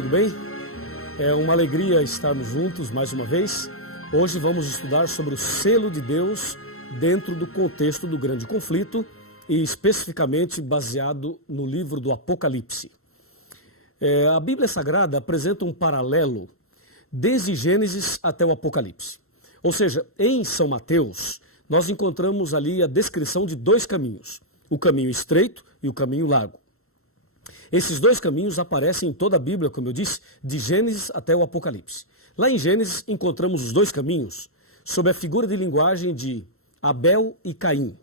tudo bem? É uma alegria estarmos juntos mais uma vez. Hoje vamos estudar sobre o selo de Deus dentro do contexto do grande conflito e especificamente baseado no livro do Apocalipse. A Bíblia Sagrada apresenta um paralelo desde Gênesis até o Apocalipse. Ou seja, em São Mateus, nós encontramos ali a descrição de dois caminhos, o caminho estreito e o caminho largo. Esses dois caminhos aparecem em toda a Bíblia, como eu disse, de Gênesis até o Apocalipse. Lá em Gênesis encontramos os dois caminhos sob a figura de linguagem de Abel e Caim,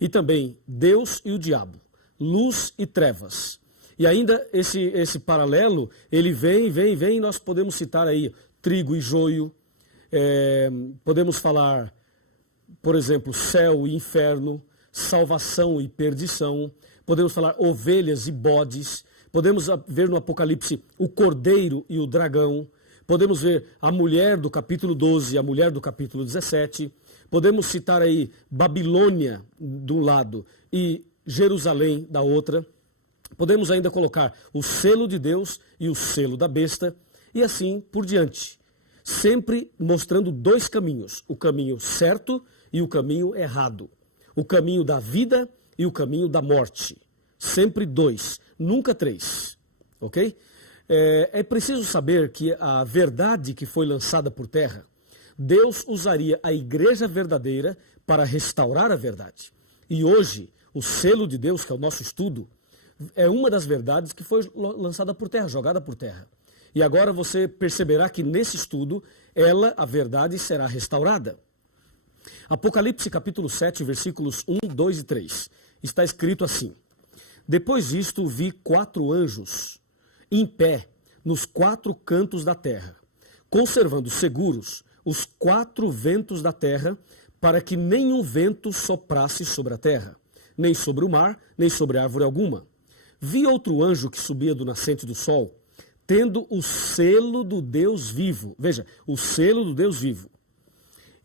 e também Deus e o diabo, luz e trevas. E ainda esse paralelo, ele vem, e nós podemos citar aí trigo e joio, podemos falar, por exemplo, céu e inferno, salvação e perdição, podemos falar ovelhas e bodes, podemos ver no Apocalipse o cordeiro e o dragão, podemos ver a mulher do capítulo 12 e a mulher do capítulo 17, podemos citar aí Babilônia de um lado e Jerusalém da outra, podemos ainda colocar o selo de Deus e o selo da besta e assim por diante, sempre mostrando dois caminhos, o caminho certo e o caminho errado, o caminho da vida e o caminho da morte. Sempre dois, nunca três, ok? É preciso saber que a verdade que foi lançada por terra, Deus usaria a igreja verdadeira para restaurar a verdade. E hoje, o selo de Deus, que é o nosso estudo, é uma das verdades que foi lançada por terra, jogada por terra. E agora você perceberá que nesse estudo, a verdade, será restaurada. Apocalipse capítulo 7, versículos 1, 2 e 3, está escrito assim: Depois disto vi 4 anjos em pé nos 4 cantos da terra, conservando seguros os 4 ventos da terra, para que nenhum vento soprasse sobre a terra, nem sobre o mar, nem sobre árvore alguma. Vi outro anjo que subia do nascente do sol, tendo o selo do Deus vivo. Veja, o selo do Deus vivo.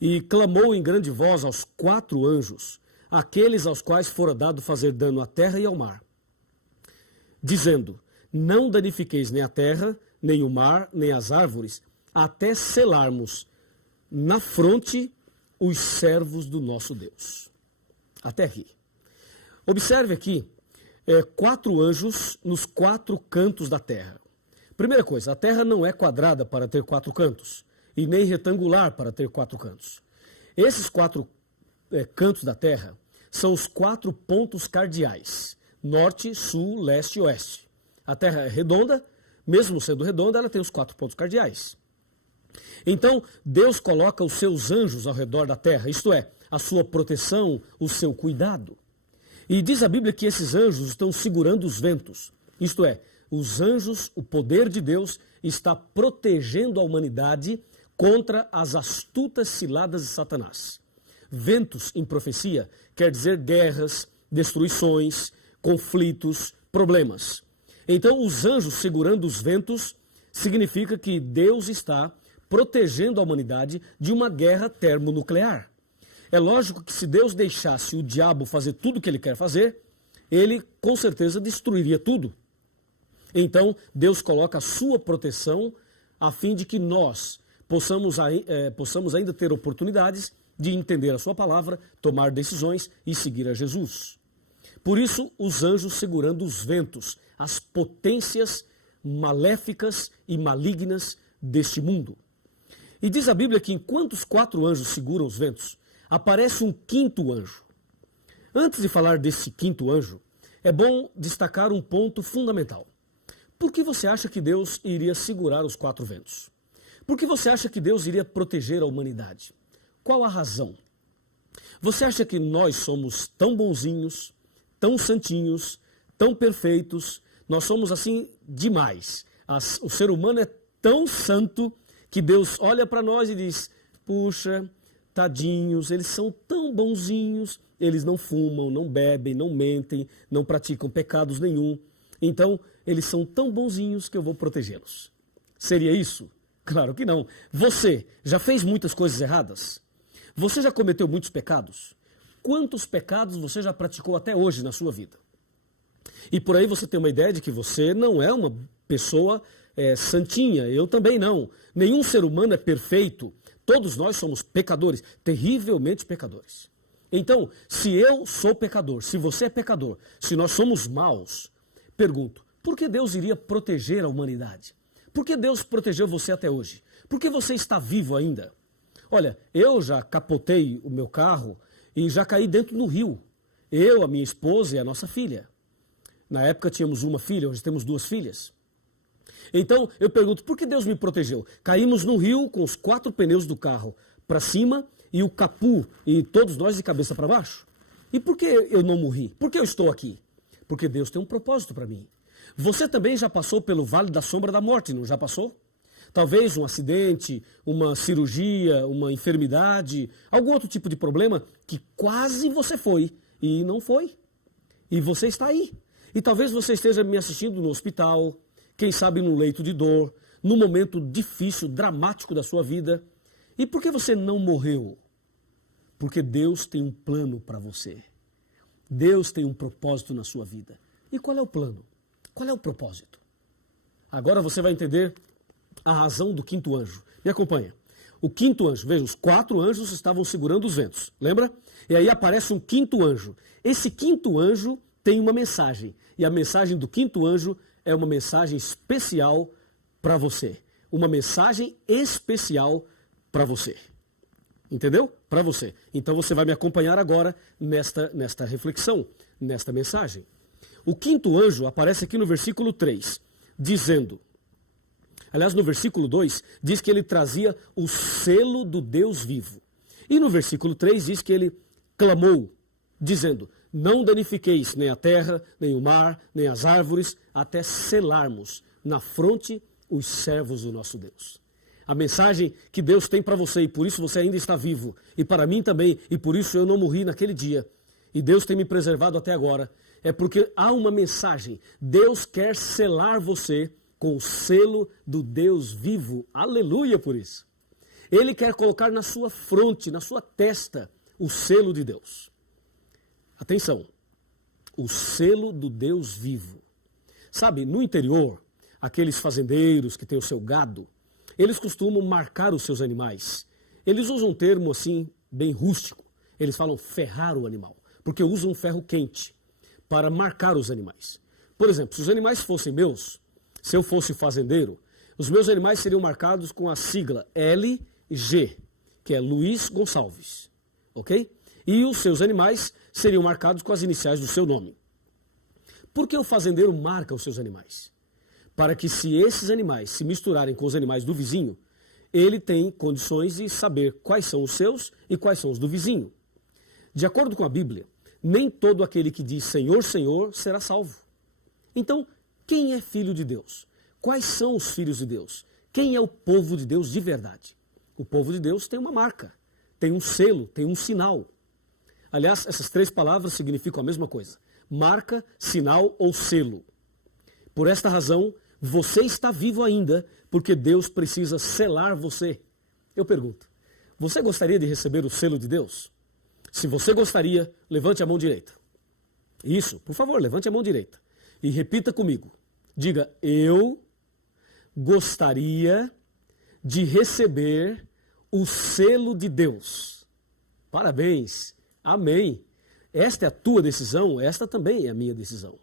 E clamou em grande voz aos 4 anjos, aqueles aos quais fora dado fazer dano à terra e ao mar, dizendo: Não danifiqueis nem a terra, nem o mar, nem as árvores, até selarmos na fronte os servos do nosso Deus. Até aqui. Observe aqui 4 anjos nos 4 cantos da terra. Primeira coisa, a terra não é quadrada para ter 4 cantos, e nem retangular para ter 4 cantos. Esses 4 cantos da terra são os 4 pontos cardeais: norte, sul, leste e oeste. A terra é redonda, mesmo sendo redonda, ela tem os 4 pontos cardeais. Então, Deus coloca os seus anjos ao redor da terra, isto é, a sua proteção, o seu cuidado. E diz a Bíblia que esses anjos estão segurando os ventos, isto é, os anjos, o poder de Deus, está protegendo a humanidade contra as astutas ciladas de Satanás. Ventos em profecia quer dizer guerras, destruições, conflitos, problemas. Então, os anjos segurando os ventos significa que Deus está protegendo a humanidade de uma guerra termonuclear. É lógico que se Deus deixasse o diabo fazer tudo o que ele quer fazer, ele com certeza destruiria tudo. Então, Deus coloca a sua proteção a fim de que nós possamos ainda ter oportunidades de entender a sua palavra, tomar decisões e seguir a Jesus. Por isso, os anjos segurando os ventos, as potências maléficas e malignas deste mundo. E diz a Bíblia que enquanto os 4 anjos seguram os ventos, aparece um 5º anjo. Antes de falar desse 5º anjo, é bom destacar um ponto fundamental. Por que você acha que Deus iria segurar os 4 ventos? Por que você acha que Deus iria proteger a humanidade? Qual a razão? Você acha que nós somos tão bonzinhos, tão santinhos, tão perfeitos? Nós somos assim demais. O ser humano é tão santo que Deus olha para nós e diz: puxa, tadinhos, eles são tão bonzinhos, eles não fumam, não bebem, não mentem, não praticam pecados nenhum. Então, eles são tão bonzinhos que eu vou protegê-los. Seria isso? Claro que não. Você já fez muitas coisas erradas? Você já cometeu muitos pecados? Quantos pecados você já praticou até hoje na sua vida? E por aí você tem uma ideia de que você não é uma pessoa santinha, eu também não. Nenhum ser humano é perfeito. Todos nós somos pecadores, terrivelmente pecadores. Então, se eu sou pecador, se você é pecador, se nós somos maus, pergunto, por que Deus iria proteger a humanidade? Por que Deus protegeu você até hoje? Por que você está vivo ainda? Olha, eu já capotei o meu carro e já caí dentro do rio. Eu, a minha esposa e a nossa filha. Na época tínhamos uma filha, hoje temos 2 filhas. Então eu pergunto, por que Deus me protegeu? Caímos no rio com os 4 pneus do carro para cima e o capu e todos nós de cabeça para baixo. E por que eu não morri? Por que eu estou aqui? Porque Deus tem um propósito para mim. Você também já passou pelo vale da sombra da morte, não já passou? Talvez um acidente, uma cirurgia, uma enfermidade, algum outro tipo de problema que quase você foi e não foi. E você está aí. E talvez você esteja me assistindo no hospital, quem sabe num leito de dor, num momento difícil, dramático da sua vida. E por que você não morreu? Porque Deus tem um plano para você. Deus tem um propósito na sua vida. E qual é o plano? Qual é o propósito? Agora você vai entender a razão do 5º anjo. Me acompanha. O 5º anjo, veja, os 4 anjos estavam segurando os ventos, lembra? E aí aparece um 5º anjo. Esse 5º anjo tem uma mensagem. E a mensagem do 5º anjo é uma mensagem especial para você. Uma mensagem especial para você. Entendeu? Para você. Então você vai me acompanhar agora nesta reflexão, nesta mensagem. O 5º anjo aparece aqui no versículo 3, dizendo... Aliás, no versículo 2, diz que ele trazia o selo do Deus vivo. E no versículo 3 diz que ele clamou, dizendo, não danifiqueis nem a terra, nem o mar, nem as árvores, até selarmos na fronte os servos do nosso Deus. A mensagem que Deus tem para você, e por isso você ainda está vivo, e para mim também, e por isso eu não morri naquele dia, e Deus tem me preservado até agora, é porque há uma mensagem. Deus quer selar você com o selo do Deus vivo. Aleluia por isso. Ele quer colocar na sua fronte, na sua testa, o selo de Deus. Atenção, o selo do Deus vivo. Sabe, no interior, aqueles fazendeiros que têm o seu gado, eles costumam marcar os seus animais. Eles usam um termo assim, bem rústico. Eles falam ferrar o animal, porque usam um ferro quente para marcar os animais. Por exemplo, se os animais fossem meus, se eu fosse fazendeiro, os meus animais seriam marcados com a sigla LG, que é Luiz Gonçalves, ok? E os seus animais seriam marcados com as iniciais do seu nome. Por que o fazendeiro marca os seus animais? Para que se esses animais se misturarem com os animais do vizinho, ele tem condições de saber quais são os seus e quais são os do vizinho. De acordo com a Bíblia, nem todo aquele que diz Senhor, Senhor será salvo. Então, quem é filho de Deus? Quais são os filhos de Deus? Quem é o povo de Deus de verdade? O povo de Deus tem uma marca, tem um selo, tem um sinal. Aliás, essas 3 palavras significam a mesma coisa. Marca, sinal ou selo. Por esta razão, você está vivo ainda, porque Deus precisa selar você. Eu pergunto, você gostaria de receber o selo de Deus? Se você gostaria, levante a mão direita. Isso, por favor, levante a mão direita. E repita comigo. Diga, eu gostaria de receber o selo de Deus. Parabéns. Amém. Esta é a tua decisão, esta também é a minha decisão.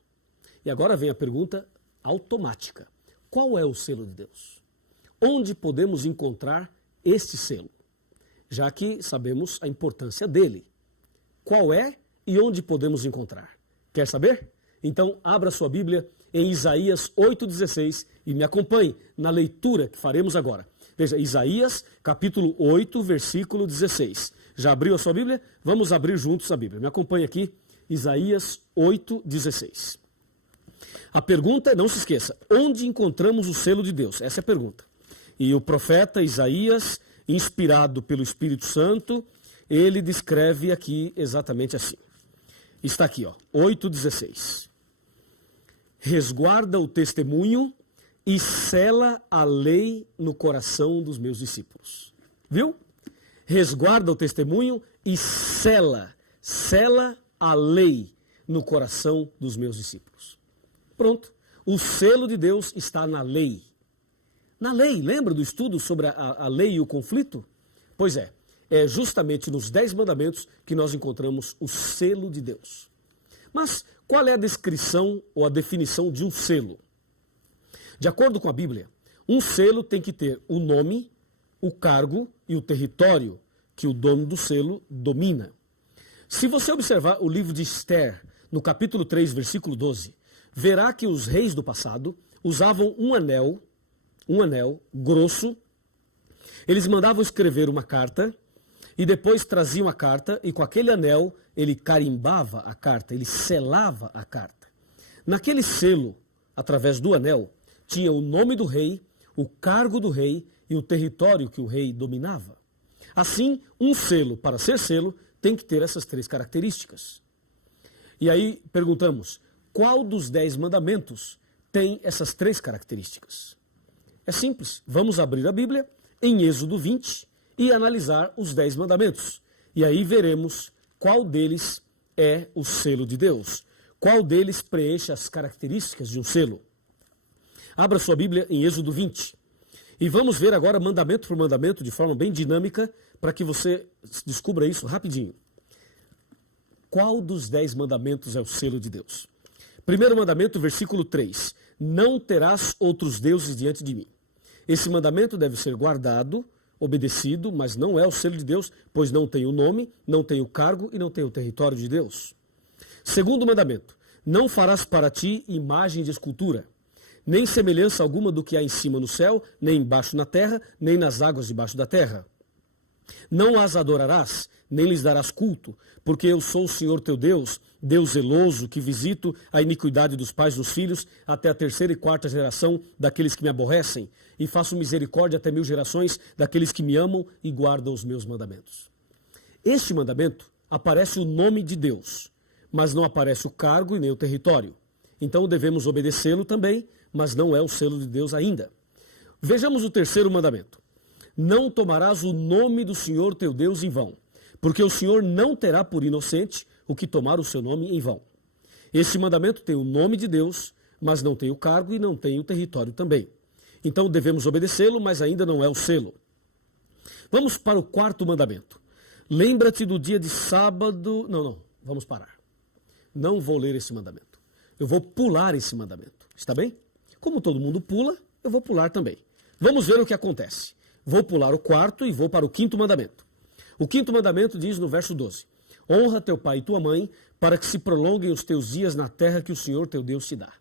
E agora vem a pergunta automática. Qual é o selo de Deus? Onde podemos encontrar este selo? Já que sabemos a importância dele. Qual é e onde podemos encontrar? Quer saber? Então, abra sua Bíblia em Isaías 8,16 e me acompanhe na leitura que faremos agora. Veja, Isaías, capítulo 8, versículo 16. Já abriu a sua Bíblia? Vamos abrir juntos a Bíblia. Me acompanhe aqui, Isaías 8,16. A pergunta, não se esqueça, onde encontramos o selo de Deus? Essa é a pergunta. E o profeta Isaías, inspirado pelo Espírito Santo, ele descreve aqui exatamente assim. Está aqui, ó, 8,16. Resguarda o testemunho e sela a lei no coração dos meus discípulos. Viu? Resguarda o testemunho e sela a lei no coração dos meus discípulos. Pronto. O selo de Deus está na lei. Na lei, lembra do estudo sobre a lei e o conflito? Pois é justamente nos 10 mandamentos que nós encontramos o selo de Deus. Mas qual é a descrição ou a definição de um selo? De acordo com a Bíblia, um selo tem que ter o nome, o cargo e o território que o dono do selo domina. Se você observar o livro de Esther, no capítulo 3, versículo 12, verá que os reis do passado usavam um anel grosso. Eles mandavam escrever uma carta e depois traziam a carta e com aquele anel ele carimbava a carta, ele selava a carta. Naquele selo, através do anel, tinha o nome do rei, o cargo do rei e o território que o rei dominava. Assim, um selo, para ser selo, tem que ter essas 3 características. E aí perguntamos, qual dos 10 mandamentos tem essas 3 características? É simples, vamos abrir a Bíblia em Êxodo 20 e analisar os 10 mandamentos. E aí veremos qual deles é o selo de Deus, qual deles preenche as características de um selo. Abra sua Bíblia em Êxodo 20 e vamos ver agora mandamento por mandamento de forma bem dinâmica para que você descubra isso rapidinho. Qual dos 10 mandamentos é o selo de Deus? Primeiro mandamento, versículo 3. Não terás outros deuses diante de mim. Esse mandamento deve ser guardado, obedecido, mas não é o selo de Deus, pois não tem o nome, não tem o cargo e não tem o território de Deus. Segundo mandamento, não farás para ti imagem de escultura, nem semelhança alguma do que há em cima no céu, nem embaixo na terra, nem nas águas debaixo da terra. Não as adorarás, nem lhes darás culto, porque eu sou o Senhor teu Deus, Deus zeloso, que visito a iniquidade dos pais dos filhos até a 3ª e 4ª geração daqueles que me aborrecem, e faço misericórdia até 1000 gerações daqueles que me amam e guardam os meus mandamentos. Este mandamento aparece o nome de Deus, mas não aparece o cargo e nem o território. Então devemos obedecê-lo também, mas não é o selo de Deus ainda. Vejamos o terceiro mandamento. Não tomarás o nome do Senhor teu Deus em vão, porque o Senhor não terá por inocente o que tomar o seu nome em vão. Este mandamento tem o nome de Deus, mas não tem o cargo e não tem o território também. Então devemos obedecê-lo, mas ainda não é o selo. Vamos para o 4º mandamento. Lembra-te do dia de sábado... Não, vamos parar. Não vou ler esse mandamento. Eu vou pular esse mandamento. Está bem? Como todo mundo pula, eu vou pular também. Vamos ver o que acontece. Vou pular o 4º e vou para o 5º mandamento. O 5º mandamento diz no verso 12: honra teu pai e tua mãe, para que se prolonguem os teus dias na terra que o Senhor teu Deus te dá.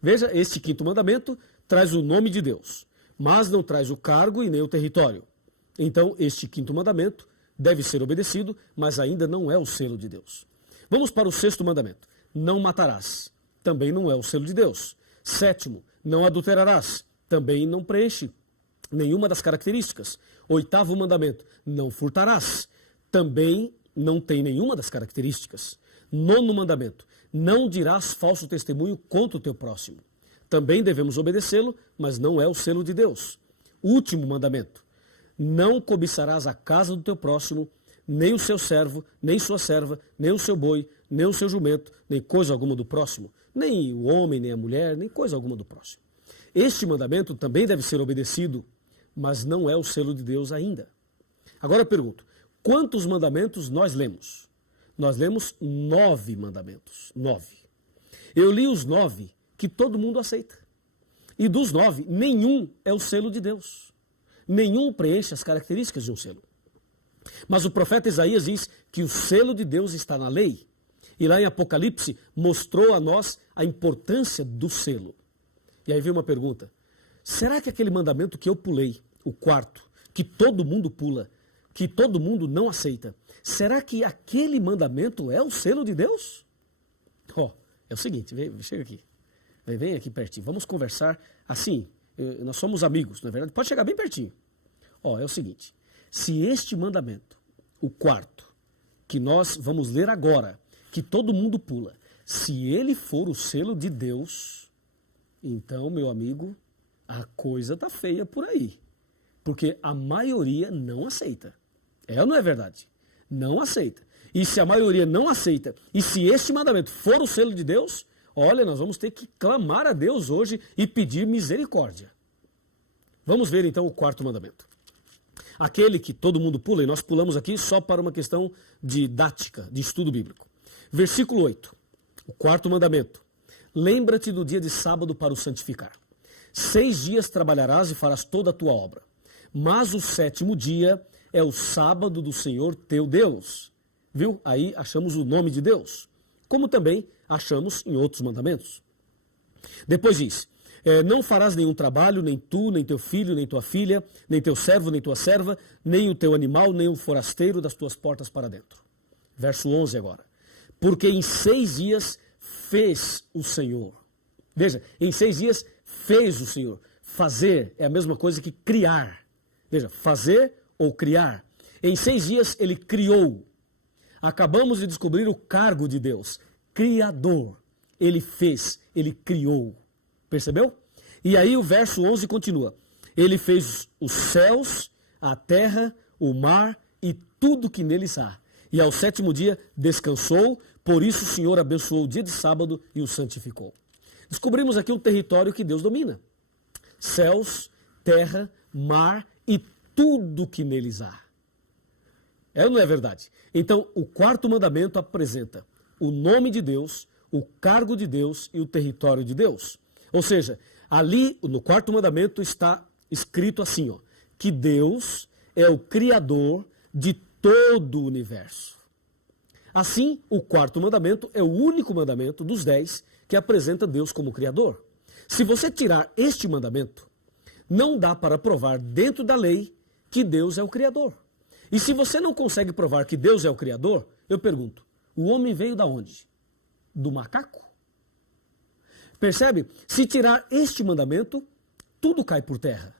Veja, este 5º mandamento traz o nome de Deus, mas não traz o cargo e nem o território. Então, este 5º mandamento deve ser obedecido, mas ainda não é o selo de Deus. Vamos para o 6º mandamento. Não matarás. Também não é o selo de Deus. 7º, não adulterarás. Também não preenche nenhuma das características. 8º mandamento, não furtarás. Também não tem nenhuma das características. 9º mandamento, não dirás falso testemunho contra o teu próximo. Também devemos obedecê-lo, mas não é o selo de Deus. Último mandamento, não cobiçarás a casa do teu próximo, nem o seu servo, nem sua serva, nem o seu boi, nem o seu jumento, nem coisa alguma do próximo, nem o homem, nem a mulher, nem coisa alguma do próximo. Este mandamento também deve ser obedecido, mas não é o selo de Deus ainda. Agora eu pergunto, quantos mandamentos nós lemos? Nós lemos 9 mandamentos. 9. Eu li os 9 que todo mundo aceita. E dos 9, nenhum é o selo de Deus. Nenhum preenche as características de um selo. Mas o profeta Isaías diz que o selo de Deus está na lei. E lá em Apocalipse mostrou a nós a importância do selo. E aí veio uma pergunta. Será que aquele mandamento que eu pulei, o 4º, que todo mundo pula, que todo mundo não aceita, será que aquele mandamento é o selo de Deus? É o seguinte, chega aqui. Vem aqui pertinho. Vamos conversar assim. Nós somos amigos, não é verdade? Pode chegar bem pertinho. É o seguinte. Se este mandamento, o 4º, que nós vamos ler agora, que todo mundo pula, se ele for o selo de Deus, então, meu amigo, a coisa tá feia por aí. Porque a maioria não aceita. É ou não é verdade? Não aceita. E se a maioria não aceita, e se este mandamento for o selo de Deus, olha, nós vamos ter que clamar a Deus hoje e pedir misericórdia. Vamos ver então o quarto mandamento. Aquele que todo mundo pula, e nós pulamos aqui só para uma questão didática, de estudo bíblico. Versículo 8, o quarto mandamento. Lembra-te do dia de sábado para o santificar. 6 dias trabalharás e farás toda a tua obra. Mas o 7º dia é o sábado do Senhor teu Deus. Viu? Aí achamos o nome de Deus. Como também achamos em outros mandamentos. Depois diz, não farás nenhum trabalho, nem tu, nem teu filho, nem tua filha, nem teu servo, nem tua serva, nem o teu animal, nem o forasteiro das tuas portas para dentro. Verso 11 agora. Porque em 6 dias fez o Senhor. Veja, em 6 dias fez o Senhor. Fazer é a mesma coisa que criar. Veja, fazer ou criar. Em 6 dias ele criou. Acabamos de descobrir o cargo de Deus. Criador. Ele fez, ele criou. Percebeu? E aí o verso 11 continua. Ele fez os céus, a terra, o mar e tudo que neles há. E ao 7º dia descansou, por isso o Senhor abençoou o dia de sábado e o santificou. Descobrimos aqui um território que Deus domina. Céus, terra, mar e tudo que neles há. É ou não é verdade? Então, o quarto mandamento apresenta o nome de Deus, o cargo de Deus e o território de Deus. Ou seja, ali no quarto mandamento está escrito assim, ó, que Deus é o Criador de todo o universo. Assim, o quarto mandamento é o único mandamento dos 10 que apresenta Deus como Criador. Se você tirar este mandamento, não dá para provar dentro da lei que Deus é o Criador. E se você não consegue provar que Deus é o Criador, eu pergunto, o homem veio da onde? Do macaco? Percebe? Se tirar este mandamento, tudo cai por terra.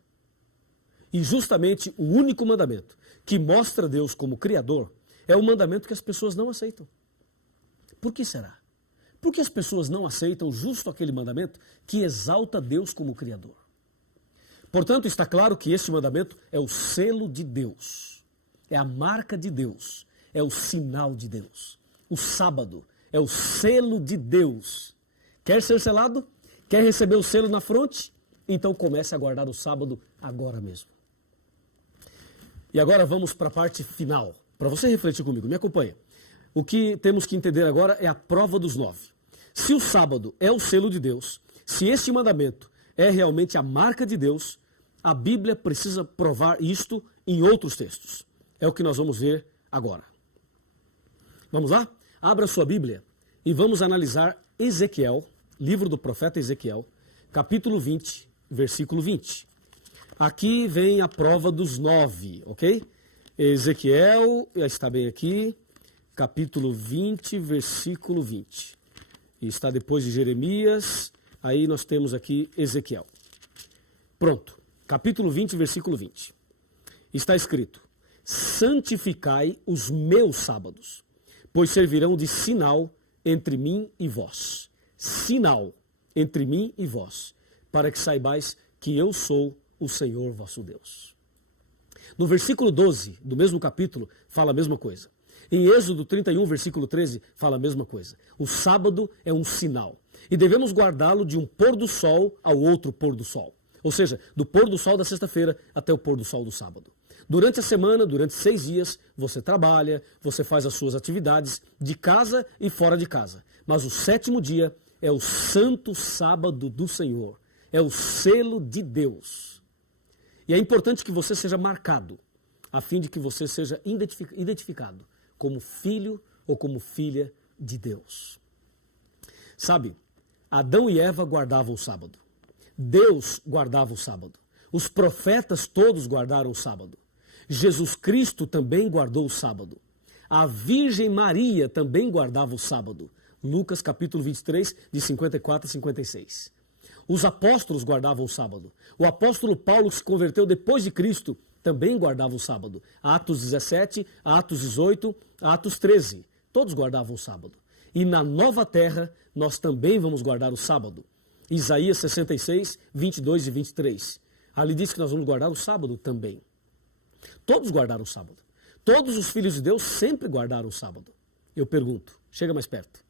E justamente o único mandamento que mostra Deus como Criador é o mandamento que as pessoas não aceitam. Por que será? Porque as pessoas não aceitam justo aquele mandamento que exalta Deus como Criador. Portanto, está claro que este mandamento é o selo de Deus. É a marca de Deus. É o sinal de Deus. O sábado é o selo de Deus. Quer ser selado? Quer receber o selo na fronte? Então comece a guardar o sábado agora mesmo. E agora vamos para a parte final. Para você refletir comigo, me acompanha. O que temos que entender agora é a prova dos 9. Se o sábado é o selo de Deus, se este mandamento é realmente a marca de Deus, a Bíblia precisa provar isto em outros textos. É o que nós vamos ver agora. Vamos lá? Abra sua Bíblia e vamos analisar Ezequiel, livro do profeta Ezequiel, capítulo 20, versículo 20. Aqui vem a prova dos 9, ok? Ezequiel, está bem aqui, capítulo 20, versículo 20. E está depois de Jeremias, aí nós temos aqui Ezequiel. Pronto, capítulo 20, versículo 20. Está escrito, santificai os meus sábados, pois servirão de sinal entre mim e vós. Sinal entre mim e vós, para que saibais que eu sou o Senhor vosso Deus. No versículo 12 do mesmo capítulo, fala a mesma coisa. Em Êxodo 31, versículo 13, fala a mesma coisa. O sábado é um sinal. E devemos guardá-lo de um pôr do sol ao outro pôr do sol. Ou seja, do pôr do sol da sexta-feira até o pôr do sol do sábado. Durante a semana, durante 6 dias, você trabalha, você faz as suas atividades de casa e fora de casa. Mas o 7º dia é o santo sábado do Senhor. É o selo de Deus. E é importante que você seja marcado, a fim de que você seja identificado como filho ou como filha de Deus. Sabe, Adão e Eva guardavam o sábado. Deus guardava o sábado. Os profetas todos guardaram o sábado. Jesus Cristo também guardou o sábado. A Virgem Maria também guardava o sábado. Lucas capítulo 23, de 54 a 56. Os apóstolos guardavam o sábado. O apóstolo Paulo, que se converteu depois de Cristo, também guardava o sábado. Atos 17, Atos 18, Atos 13. Todos guardavam o sábado. E na nova terra, nós também vamos guardar o sábado. Isaías 66, 22 e 23. Ali diz que nós vamos guardar o sábado também. Todos guardaram o sábado. Todos os filhos de Deus sempre guardaram o sábado. Eu pergunto, chega mais perto.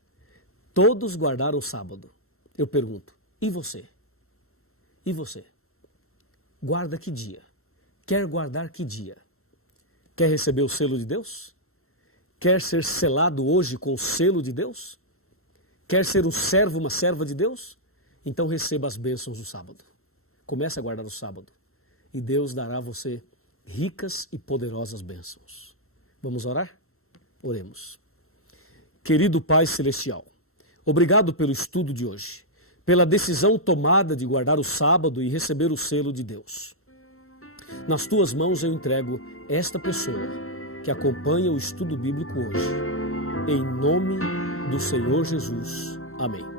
Todos guardaram o sábado. Eu pergunto, e você? E você? Guarda que dia? Quer guardar que dia? Quer receber o selo de Deus? Quer ser selado hoje com o selo de Deus? Quer ser um servo, uma serva de Deus? Então receba as bênçãos do sábado. Comece a guardar o sábado. E Deus dará a você ricas e poderosas bênçãos. Vamos orar? Oremos. Querido Pai Celestial, obrigado pelo estudo de hoje, pela decisão tomada de guardar o sábado e receber o selo de Deus. Nas tuas mãos eu entrego esta pessoa que acompanha o estudo bíblico hoje. Em nome do Senhor Jesus. Amém.